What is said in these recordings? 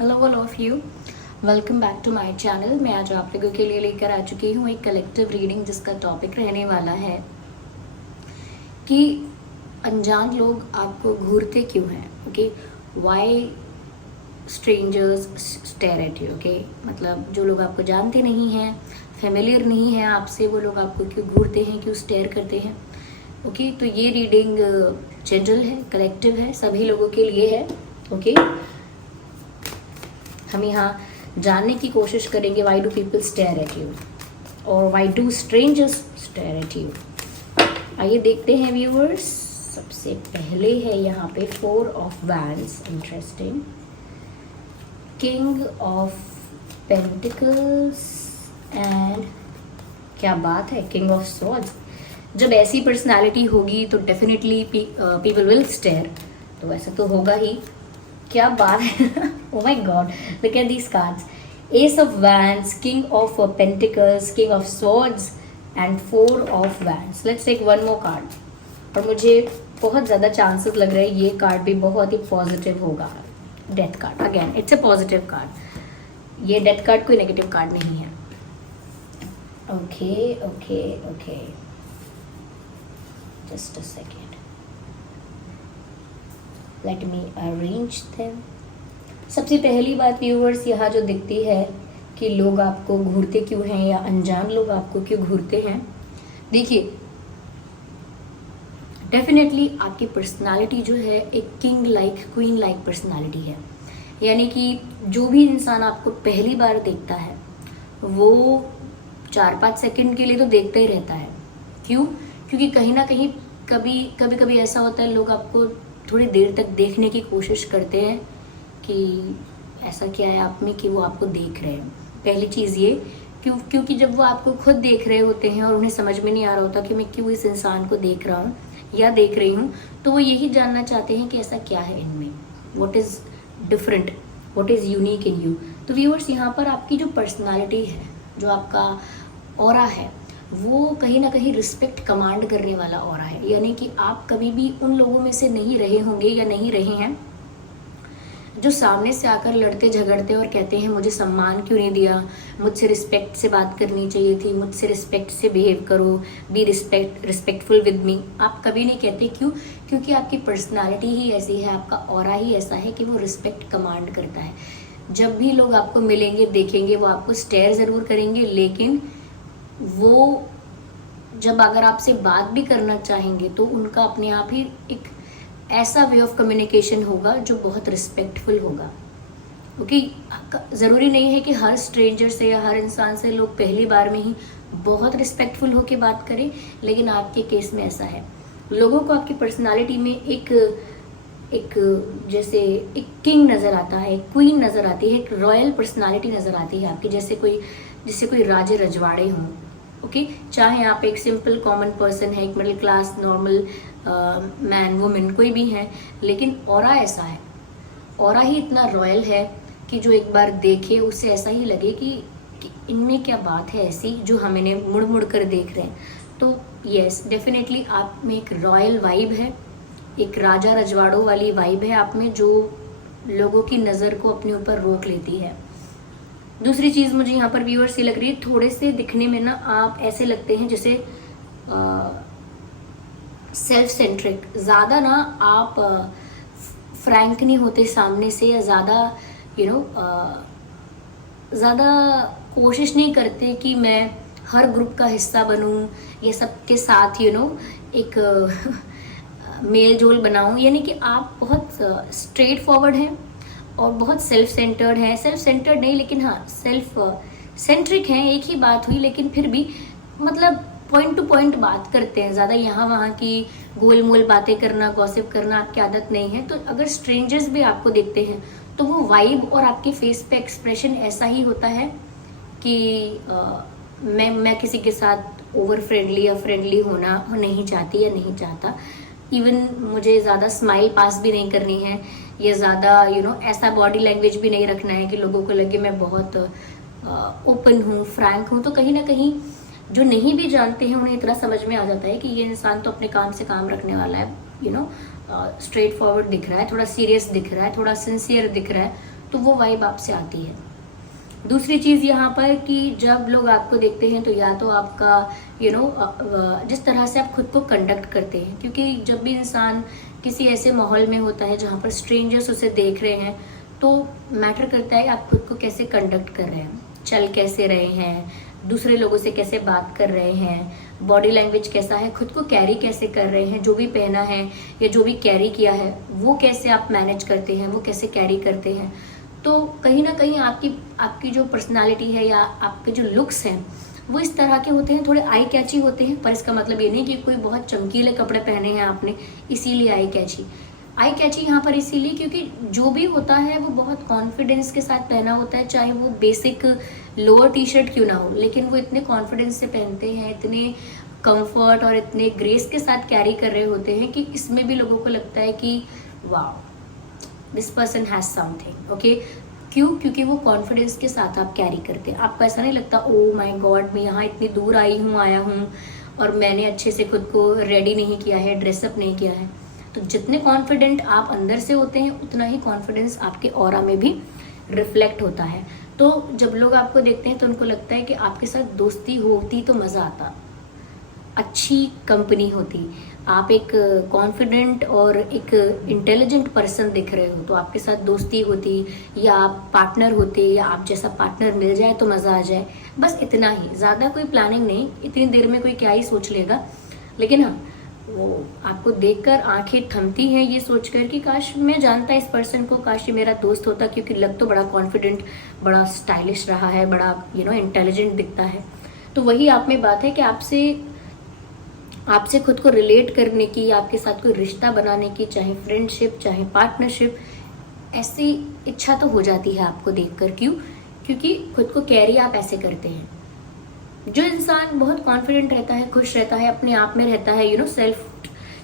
Hello all of you, welcome back to my channel. मैं आज आप लोगों के लिए लेकर आ चुकी हूँ एक कलेक्टिव रीडिंग जिसका टॉपिक रहने वाला है कि अनजान लोग आपको घूरते क्यों हैं। Okay, why strangers stare at you. Okay, मतलब जो लोग आपको जानते नहीं हैं, फेमिलियर नहीं हैं आपसे, वो लोग आपको क्यों घूरते हैं, क्यों स्टेयर करते हैं। ओके, तो ये रीडिंग जनरल है, कलेक्टिव है, सभी लोगों के लिए है। ओके, हम यहाँ जानने की कोशिश करेंगे why do people stare at you or why do strangers stare at you. आइए देखते हैं व्यूअर्स। सबसे पहले है यहाँ पे 4 of wands, interesting. King of pentacles and क्या बात है, किंग ऑफ स्वॉर्ड्स। जब ऐसी पर्सनालिटी होगी तो डेफिनेटली पीपल विल स्टेयर, तो वैसे तो होगा ही। क्या बात है oh my god, look at these cards. Ace of Wands, King of Pentacles, King of Swords and 4 of Wands. Let's take one more card. और मुझे बहुत ज़्यादा चांसेस लग रहे हैं ये कार्ड भी बहुत ही पॉजिटिव होगा। Death card, again it's a positive card. ये डेथ कार्ड कोई नेगेटिव कार्ड नहीं है। Okay okay okay, just a second, let me arrange them. सबसे पहली बात व्यूअर्स यहाँ जो दिखती है कि लोग आपको घूरते क्यों हैं या अनजान लोग आपको क्यों घूरते हैं। देखिए, डेफिनेटली आपकी पर्सनालिटी जो है एक king like, queen like personality है। यानी कि जो भी इंसान आपको पहली बार देखता है वो 4-5 सेकंड के लिए तो देखता ही रहता है। क्यों? क्योंकि कहीं ना कहीं कभी ऐसा होता है, लोग आपको थोड़ी देर तक देखने की कोशिश करते हैं कि ऐसा क्या है आप में कि वो आपको देख रहे हैं। पहली चीज़ ये, क्योंकि जब वो आपको खुद देख रहे होते हैं और उन्हें समझ में नहीं आ रहा होता कि मैं क्यों इस इंसान को देख रहा हूँ या देख रही हूँ, तो वो यही जानना चाहते हैं कि ऐसा क्या है इनमें, what is different, what is unique in you. तो व्यूअर्स, यहाँ पर आपकी जो पर्सनालिटी है, जो आपका ऑरा है, वो कहीं ना कहीं रिस्पेक्ट कमांड करने वाला ऑरा है। यानी कि आप कभी भी उन लोगों में से नहीं रहे होंगे या नहीं रहे हैं जो सामने से आकर लड़ते झगड़ते और कहते हैं मुझे सम्मान क्यों नहीं दिया, मुझसे रिस्पेक्ट से बात करनी चाहिए थी, मुझसे रिस्पेक्ट से बिहेव करो, बी रिस्पेक्टफुल विद मी। आप कभी नहीं कहते। क्यों? क्योंकि आपकी पर्सनालिटी ही ऐसी है, आपका ऑरा ही ऐसा है कि वो रिस्पेक्ट कमांड करता है। जब भी लोग आपको मिलेंगे, देखेंगे, वो आपको स्टेयर ज़रूर करेंगे, लेकिन वो जब अगर आपसे बात भी करना चाहेंगे तो उनका अपने आप ही एक ऐसा वे ऑफ कम्युनिकेशन होगा जो बहुत रिस्पेक्टफुल होगा। ओके, ज़रूरी नहीं है कि हर स्ट्रेंजर से या हर इंसान से लोग पहली बार में ही बहुत रिस्पेक्टफुल होके बात करें, लेकिन आपके केस में ऐसा है। लोगों को आपकी पर्सनालिटी में एक जैसे एक किंग नज़र आता है, एक क्वीन नज़र आती है, एक रॉयल पर्सनालिटी नज़र आती है आपकी, जैसे कोई राजे रजवाड़े हों। ओके, चाहे आप एक सिंपल कॉमन पर्सन है, एक middle class normal man women कोई भी है, लेकिन ऑरा ऐसा है, ऑरा ही इतना रॉयल है कि जो एक बार देखे उससे ऐसा ही लगे कि इनमें क्या बात है ऐसी जो हम इन्हें मुड़ मुड़ कर देख रहे हैं। तो यस, डेफिनेटली आप में एक रॉयल वाइब है, एक राजा रजवाड़ों वाली वाइब है आप में, जो लोगों की नज़र को अपने ऊपर रोक लेती है। दूसरी चीज़ मुझे यहाँ पर व्यूअर्स से लग रही है, थोड़े से दिखने में ना आप ऐसे लगते हैं जैसे सेल्फ सेंट्रिक। ज़्यादा ना आप फ्रैंक नहीं होते सामने से, या ज़्यादा ज़्यादा कोशिश नहीं करते कि मैं हर ग्रुप का हिस्सा बनूं या सबके साथ एक मेल जोल बनाऊं। यानी कि आप बहुत स्ट्रेट फॉरवर्ड हैं और बहुत सेल्फ सेंटर्ड है। सेल्फ सेंटर्ड नहीं, लेकिन हाँ सेल्फ सेंट्रिक हैं, एक ही बात हुई, लेकिन फिर भी मतलब पॉइंट टू पॉइंट बात करते हैं। ज़्यादा यहाँ वहाँ की गोल मोल बातें करना, गॉसिप करना आपकी आदत नहीं है। तो अगर स्ट्रेंजर्स भी आपको देखते हैं तो वो वाइब और आपके फेस पे एक्सप्रेशन ऐसा ही होता है कि मैं किसी के साथ ओवर फ्रेंडली या फ्रेंडली होना नहीं चाहती या नहीं चाहता। इवन मुझे ज़्यादा स्माइल पास भी नहीं करनी है, या ज़्यादा ऐसा बॉडी लैंग्वेज भी नहीं रखना है कि लोगों को लगे मैं बहुत ओपन हूँ, फ्रैंक हूँ। तो कहीं ना कहीं जो नहीं भी जानते हैं उन्हें इतना समझ में आ जाता है कि ये इंसान तो अपने काम से काम रखने वाला है, स्ट्रेट फॉरवर्ड दिख रहा है, थोड़ा सीरियस दिख रहा है, थोड़ा सिंसियर दिख रहा है। तो वो वाइब आपसे आती है। दूसरी चीज़ यहाँ पर कि जब लोग आपको देखते हैं तो या तो आपका जिस तरह से आप खुद को कंडक्ट करते हैं, क्योंकि जब भी इंसान किसी ऐसे माहौल में होता है जहाँ पर स्ट्रेंजर्स उसे देख रहे हैं तो मैटर करता है आप खुद को कैसे कंडक्ट कर रहे हैं, चल कैसे रहे हैं, दूसरे लोगों से कैसे बात कर रहे हैं, बॉडी लैंग्वेज कैसा है, खुद को कैरी कैसे कर रहे हैं, जो भी पहना है या जो भी कैरी किया है वो कैसे आप मैनेज करते हैं, वो कैसे कैरी करते हैं। तो कहीं ना कहीं आपकी जो पर्सनालिटी है या आपके जो लुक्स हैं वो इस तरह के होते हैं, थोड़े आई कैची होते हैं। पर इसका मतलब ये नहीं कि कोई बहुत चमकीले कपड़े पहने हैं आपने इसीलिए आई कैची यहाँ पर इसीलिए क्योंकि जो भी होता है वो बहुत कॉन्फिडेंस के साथ पहना होता है, चाहे वो बेसिक लोअर टी शर्ट क्यों ना हो, लेकिन वो इतने कॉन्फिडेंस से पहनते हैं, इतने कंफर्ट और इतने ग्रेस के साथ कैरी कर रहे होते हैं कि इसमें भी लोगों को लगता है कि वाह this person has something. Okay, क्यों? क्योंकि वो कॉन्फिडेंस के साथ आप कैरी करते हैं। आपको ऐसा नहीं लगता ओ माय गॉड मैं यहाँ इतनी दूर आया हूँ और मैंने अच्छे से खुद को रेडी नहीं किया है, ड्रेसअप नहीं किया है। तो जितने कॉन्फिडेंट आप अंदर से होते हैं उतना ही कॉन्फिडेंस आपके ऑरा में भी रिफ्लेक्ट होता है। तो जब लोग आपको देखते हैं तो उनको लगता है कि आपके साथ दोस्ती होती तो मज़ा आता, अच्छी कंपनी होती, आप एक कॉन्फिडेंट और एक इंटेलिजेंट पर्सन दिख रहे हो तो आपके साथ दोस्ती होती, या आप पार्टनर होते, या आप जैसा पार्टनर मिल जाए तो मज़ा आ जाए। बस इतना ही, ज़्यादा कोई प्लानिंग नहीं, इतनी देर में कोई क्या ही सोच लेगा। लेकिन हाँ, वो आपको देखकर आंखें थमती हैं ये सोचकर कि काश मैं जानता इस पर्सन को, काश ये मेरा दोस्त होता, क्योंकि लग तो बड़ा कॉन्फिडेंट, बड़ा स्टाइलिश रहा है, बड़ा इंटेलिजेंट दिखता है। तो वही आप में बात है कि आपसे खुद को रिलेट करने की, आपके साथ कोई रिश्ता बनाने की, चाहे फ्रेंडशिप चाहे पार्टनरशिप, ऐसी इच्छा तो हो जाती है आपको देखकर। क्यों? क्योंकि खुद को कैरी आप ऐसे करते हैं। जो इंसान बहुत कॉन्फिडेंट रहता है, खुश रहता है, अपने आप में रहता है,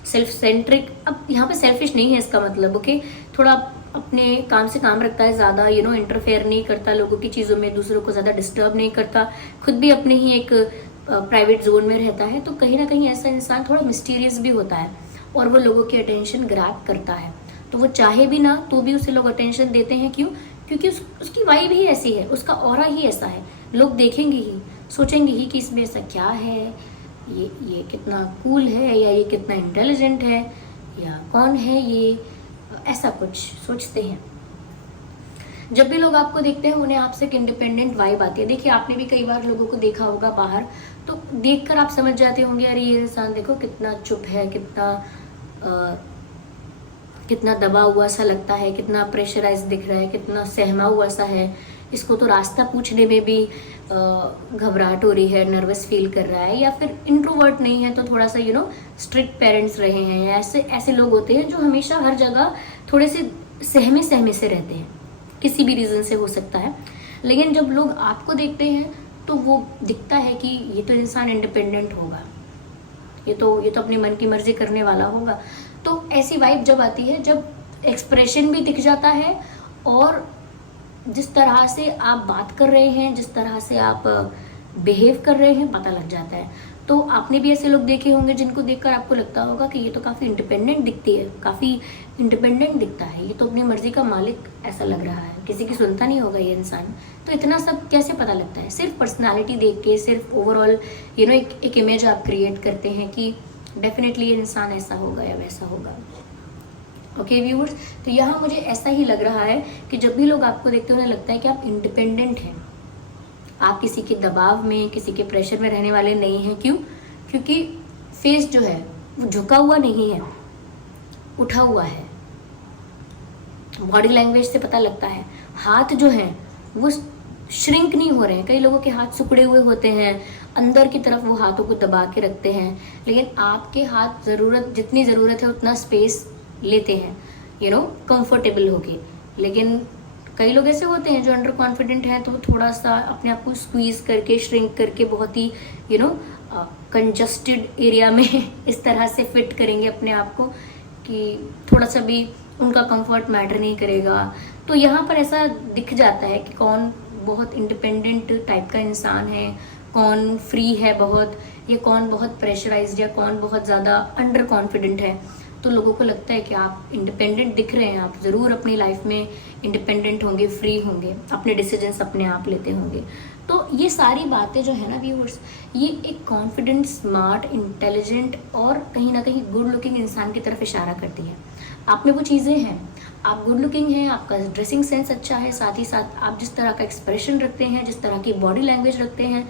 सेल्फ सेंट्रिक, अब यहाँ पे सेल्फिश नहीं है इसका मतलब, ओके, थोड़ा अपने काम से काम रखता है, ज़्यादा इंटरफेयर नहीं करता लोगों की चीज़ों में, दूसरों को ज़्यादा डिस्टर्ब नहीं करता, खुद भी अपने ही एक प्राइवेट जोन में रहता है, तो कहीं ना कहीं ऐसा इंसान थोड़ा मिस्टीरियस भी होता है और वो लोगों की अटेंशन ग्रैब करता है। तो वो चाहे भी ना तो भी उसे लोग अटेंशन देते हैं। क्यों? क्योंकि उसकी वाइब ही ऐसी है, उसका ऑरा ही ऐसा है, लोग देखेंगे ही, सोचेंगे ही कि इसमें ऐसा क्या है, ये कितना कूल है, या ये कितना इंटेलिजेंट है, या कौन है ये, ऐसा कुछ सोचते हैं। जब भी लोग आपको देखते हैं उन्हें आपसे एक इंडिपेंडेंट वाइब आती है। देखिए, आपने भी कई बार लोगों को देखा होगा बाहर, तो देखकर आप समझ जाते होंगे अरे ये इंसान देखो कितना चुप है, कितना दबा हुआ सा लगता है, कितना प्रेशराइज दिख रहा है, कितना सहमा हुआ सा है, इसको तो रास्ता पूछने में भी घबराहट हो रही है, नर्वस फील कर रहा है, या फिर इंट्रोवर्ट नहीं है तो थोड़ा सा स्ट्रिक्ट पेरेंट्स रहे हैं। ऐसे लोग होते हैं जो हमेशा हर जगह थोड़े से सहमे से रहते हैं, किसी भी रीज़न से हो सकता है। लेकिन जब लोग आपको देखते हैं तो वो दिखता है कि ये तो इंसान इंडिपेंडेंट होगा, ये तो अपनी मन की मर्जी करने वाला होगा। तो ऐसी वाइब जब आती है, जब एक्सप्रेशन भी दिख जाता है और जिस तरह से आप बात कर रहे हैं, जिस तरह से आप बिहेव कर रहे हैं, पता लग जाता है। तो आपने भी ऐसे लोग देखे होंगे जिनको देखकर आपको लगता होगा कि ये तो काफ़ी इंडिपेंडेंट दिखती है, काफ़ी इंडिपेंडेंट दिखता है, ये तो अपनी मर्जी का मालिक ऐसा लग रहा है, किसी की सुनता नहीं होगा ये इंसान। तो इतना सब कैसे पता लगता है? सिर्फ पर्सनालिटी देख के, सिर्फ ओवरऑल एक इमेज आप क्रिएट करते हैं कि डेफिनेटली ये इंसान ऐसा होगा या वैसा होगा। ओके व्यूअर्स, तो यहाँ मुझे ऐसा ही लग रहा है कि जब भी लोग आपको देखते हैं उन्हें लगता है कि आप इंडिपेंडेंट हैं, आप किसी के दबाव में, किसी के प्रेशर में रहने वाले नहीं हैं। क्यों? क्योंकि फेस जो है वो झुका हुआ नहीं है, उठा हुआ है। बॉडी लैंग्वेज से पता लगता है। हाथ जो है वो श्रिंक नहीं हो रहे हैं, कई लोगों के हाथ सिकुड़े हुए होते हैं, अंदर की तरफ वो हाथों को दबा के रखते हैं, लेकिन आपके हाथ जितनी ज़रूरत है उतना स्पेस लेते हैं, कंफर्टेबल होके। लेकिन कई लोग ऐसे होते हैं जो अंडर कॉन्फिडेंट हैं, तो थोड़ा सा अपने आप को स्क्वीज करके, श्रिंक करके, बहुत ही कंजस्टेड एरिया में इस तरह से फिट करेंगे अपने आप को कि थोड़ा सा भी उनका कंफर्ट मैटर नहीं करेगा। तो यहाँ पर ऐसा दिख जाता है कि कौन बहुत इंडिपेंडेंट टाइप का इंसान है, कौन फ्री है बहुत, या कौन बहुत प्रेशराइज्ड, या कौन बहुत ज़्यादा अंडर कॉन्फिडेंट है। तो लोगों को लगता है कि आप इंडिपेंडेंट दिख रहे हैं, आप ज़रूर अपनी लाइफ में इंडिपेंडेंट होंगे, फ्री होंगे, अपने डिसीजंस अपने आप लेते होंगे। तो ये सारी बातें जो है ना व्यूअर्स, ये एक कॉन्फिडेंट, स्मार्ट, इंटेलिजेंट और कहीं ना कहीं गुड लुकिंग इंसान की तरफ इशारा करती है। आप में वो चीज़ें हैं, आप गुड लुकिंग हैं, आपका ड्रेसिंग सेंस अच्छा है, साथ ही साथ आप जिस तरह का एक्सप्रेशन रखते हैं, जिस तरह की बॉडी लैंग्वेज रखते हैं,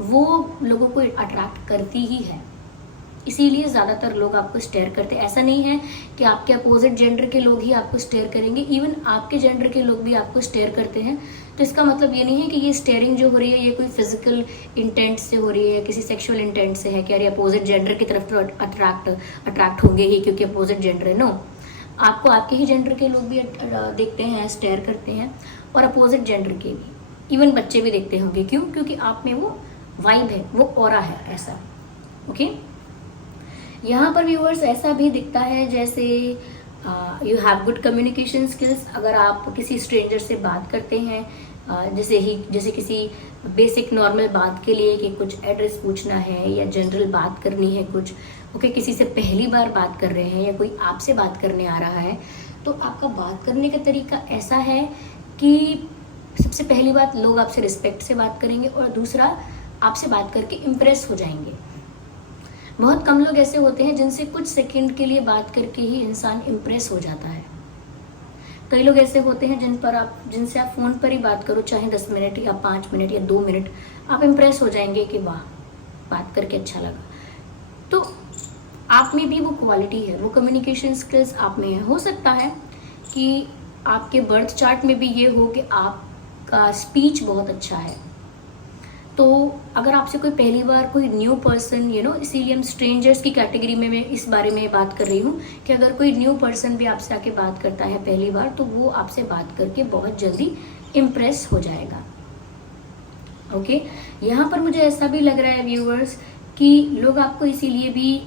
वो लोगों को अट्रैक्ट करती ही है। इसीलिए ज़्यादातर लोग आपको स्टेयर करते हैं। ऐसा नहीं है कि आपके अपोजिट जेंडर के लोग ही आपको स्टेयर करेंगे, इवन आपके जेंडर के लोग भी आपको स्टेयर करते हैं। तो इसका मतलब ये नहीं है कि ये स्टेयरिंग जो हो रही है ये कोई फिजिकल इंटेंट से हो रही है, किसी सेक्सुअल इंटेंट से है कि अरे अपोजिट जेंडर की तरफ तो अट्रैक्ट होंगे ही क्योंकि अपोजिट जेंडर है। नो, आपको आपके ही जेंडर के लोग भी देखते हैं, स्टेयर करते हैं, और अपोजिट जेंडर के भी, इवन बच्चे भी देखते होंगे। क्यों? क्योंकि आप में वो वाइब है, वो ऑरा है ऐसा। ओके, यहाँ पर व्यूअर्स ऐसा भी दिखता है जैसे you have good communication skills. अगर आप किसी स्ट्रेंजर से बात करते हैं, जैसे किसी बेसिक नॉर्मल बात के लिए कि कुछ एड्रेस पूछना है या जनरल बात करनी है कुछ, ओके, किसी से पहली बार बात कर रहे हैं या कोई आपसे बात करने आ रहा है, तो आपका बात करने का तरीका ऐसा है कि सबसे पहली बात, लोग आपसे रिस्पेक्ट से बात करेंगे, और दूसरा, आपसे बात करके इम्प्रेस हो जाएंगे। बहुत कम लोग ऐसे होते हैं जिनसे कुछ सेकंड के लिए बात करके ही इंसान इम्प्रेस हो जाता है। कई लोग ऐसे होते हैं जिनसे आप फ़ोन पर ही बात करो, चाहे 10 मिनट या 5 मिनट या 2 मिनट, आप इम्प्रेस हो जाएंगे कि वाह, बात करके अच्छा लगा। तो आप में भी वो क्वालिटी है, वो कम्युनिकेशन स्किल्स आप में है। हो सकता है कि आपके बर्थ चार्ट में भी ये हो कि आपका स्पीच बहुत अच्छा है। तो अगर आपसे कोई पहली बार कोई न्यू पर्सन, इसीलिए हम स्ट्रेंजर्स की कैटेगरी में मैं इस बारे में बात कर रही हूँ कि अगर कोई न्यू पर्सन भी आपसे आके बात करता है पहली बार, तो वो आपसे बात करके बहुत जल्दी इम्प्रेस हो जाएगा। ओके, यहाँ पर मुझे ऐसा भी लग रहा है व्यूअर्स कि लोग आपको इसीलिए भी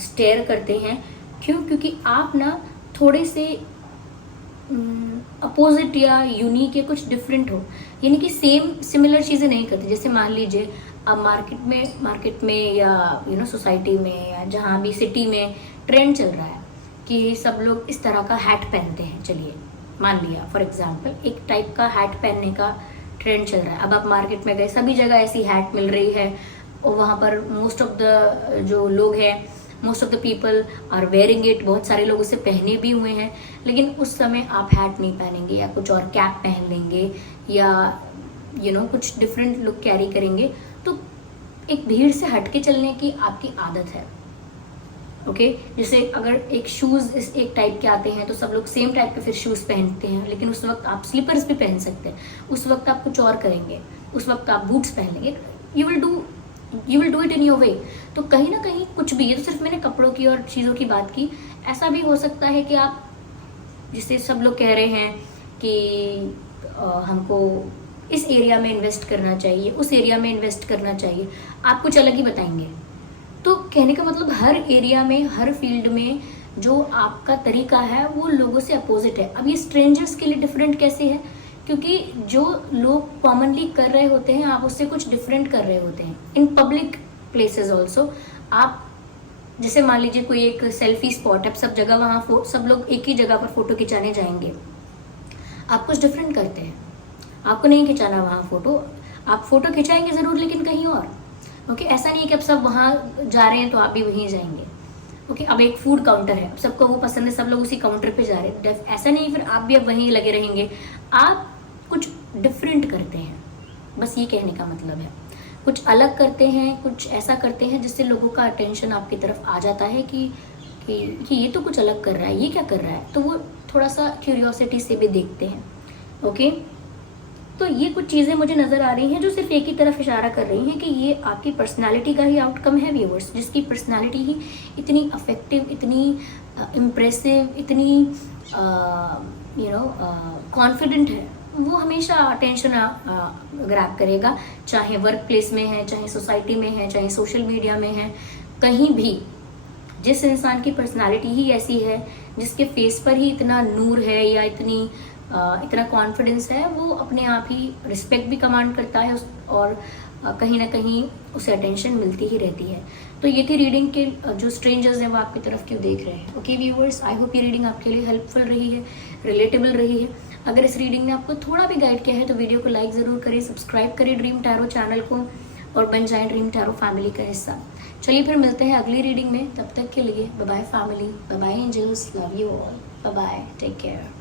स्टेयर करते हैं। क्यों? क्योंकि आप ना थोड़े से अपोजिट या यूनिक या कुछ डिफरेंट हो, यानी कि सिमिलर चीज़ें नहीं करते। जैसे मान लीजिए अब मार्केट में या सोसाइटी में या जहाँ भी सिटी में ट्रेंड चल रहा है कि सब लोग इस तरह का हैट पहनते हैं। चलिए मान लिया फॉर एग्जांपल, एक टाइप का हैट पहनने का ट्रेंड चल रहा है। अब आप मार्केट में गए, सभी जगह ऐसी हैट मिल रही है, और वहाँ पर most of the people are wearing it. बहुत सारे लोग उसे पहने भी हुए हैं, लेकिन उस समय आप हैट नहीं पहनेंगे या कुछ और कैप पहन लेंगे या कुछ डिफरेंट लुक कैरी करेंगे। तो एक भीड़ से हटके चलने की आपकी आदत है। ओके, जैसे अगर एक शूज़ एक टाइप के आते हैं तो सब लोग सेम टाइप के फिर शूज़ पहनते हैं, लेकिन उस वक्त आप स्लीपर्स भी पहन सकते हैं, उस वक्त आप कुछ और करेंगे, उस वक्त आप बूट्स पहन लेंगे। You will do it in your way. तो कहीं ना कहीं कुछ भी, ये तो सिर्फ मैंने कपड़ों की और चीज़ों की बात की, ऐसा भी हो सकता है कि आप, जिसे सब लोग कह रहे हैं कि हमको इस एरिया में इन्वेस्ट करना चाहिए, उस एरिया में इन्वेस्ट करना चाहिए, आप कुछ अलग ही बताएंगे। तो कहने का मतलब हर एरिया में, हर फील्ड में जो आपका तरीका है वो लोगों से अपोजिट है। अब ये स्ट्रेंजर्स के लिए डिफरेंट कैसे है? क्योंकि जो लोग कॉमनली कर रहे होते हैं, आप उससे कुछ डिफरेंट कर रहे होते हैं। इन पब्लिक प्लेसेस ऑल्सो, आप जैसे मान लीजिए कोई एक सेल्फी स्पॉट है, सब जगह वहाँ सब लोग एक ही जगह पर फोटो खिंचाने जाएंगे, आप कुछ डिफरेंट करते हैं, आपको नहीं खिंचाना वहाँ फोटो, आप फोटो खिंचाएंगे ज़रूर लेकिन कहीं और। ओके, ऐसा नहीं है कि अब सब वहाँ जा रहे हैं तो आप भी वहीं जाएंगे। ओके, अब एक फूड काउंटर है, सबको वो पसंद है, सब लोग उसी काउंटर पे जा रहे हैं, ऐसा नहीं फिर आप भी अब वहीं लगे रहेंगे। आप कुछ डिफरेंट करते हैं, बस ये कहने का मतलब है। कुछ अलग करते हैं, कुछ ऐसा करते हैं जिससे लोगों का अटेंशन आपकी तरफ आ जाता है कि ये तो कुछ अलग कर रहा है, ये क्या कर रहा है, तो वो थोड़ा सा क्यूरियोसिटी से भी देखते हैं। ओके, तो ये कुछ चीज़ें मुझे नज़र आ रही हैं जो सिर्फ एक ही तरफ इशारा कर रही हैं कि ये आपकी पर्सनालिटी का ही आउटकम है व्यूअर्स। जिसकी पर्सनालिटी ही इतनी अफेक्टिव, इतनी इम्प्रेसिव, इतनी कॉन्फिडेंट है, वो हमेशा अटेंशन ग्रैब करेगा, चाहे वर्क प्लेस में है, चाहे सोसाइटी में है, चाहे सोशल मीडिया में है, कहीं भी। जिस इंसान की पर्सनालिटी ही ऐसी है, जिसके फेस पर ही इतना नूर है या इतनी इतना कॉन्फिडेंस है, वो अपने आप ही रिस्पेक्ट भी कमांड करता है और कहीं ना कहीं उसे अटेंशन मिलती ही रहती है। तो ये थी रीडिंग के जो स्ट्रेंजर्स हैं वो आपकी तरफ क्यों देख रहे हैं। ओके व्यूअर्स, आई होप ये रीडिंग आपके लिए हेल्पफुल रही है, रिलेटेबल रही है। अगर इस रीडिंग ने आपको थोड़ा भी गाइड किया है तो वीडियो को लाइक ज़रूर करें, सब्सक्राइब करें ड्रीम टैरो चैनल को और बन जाएं ड्रीम टैरो फैमिली का हिस्सा। चलिए फिर मिलते हैं अगली रीडिंग में, तब तक के लिए bye bye family, bye bye angels, love you all, bye bye, take care.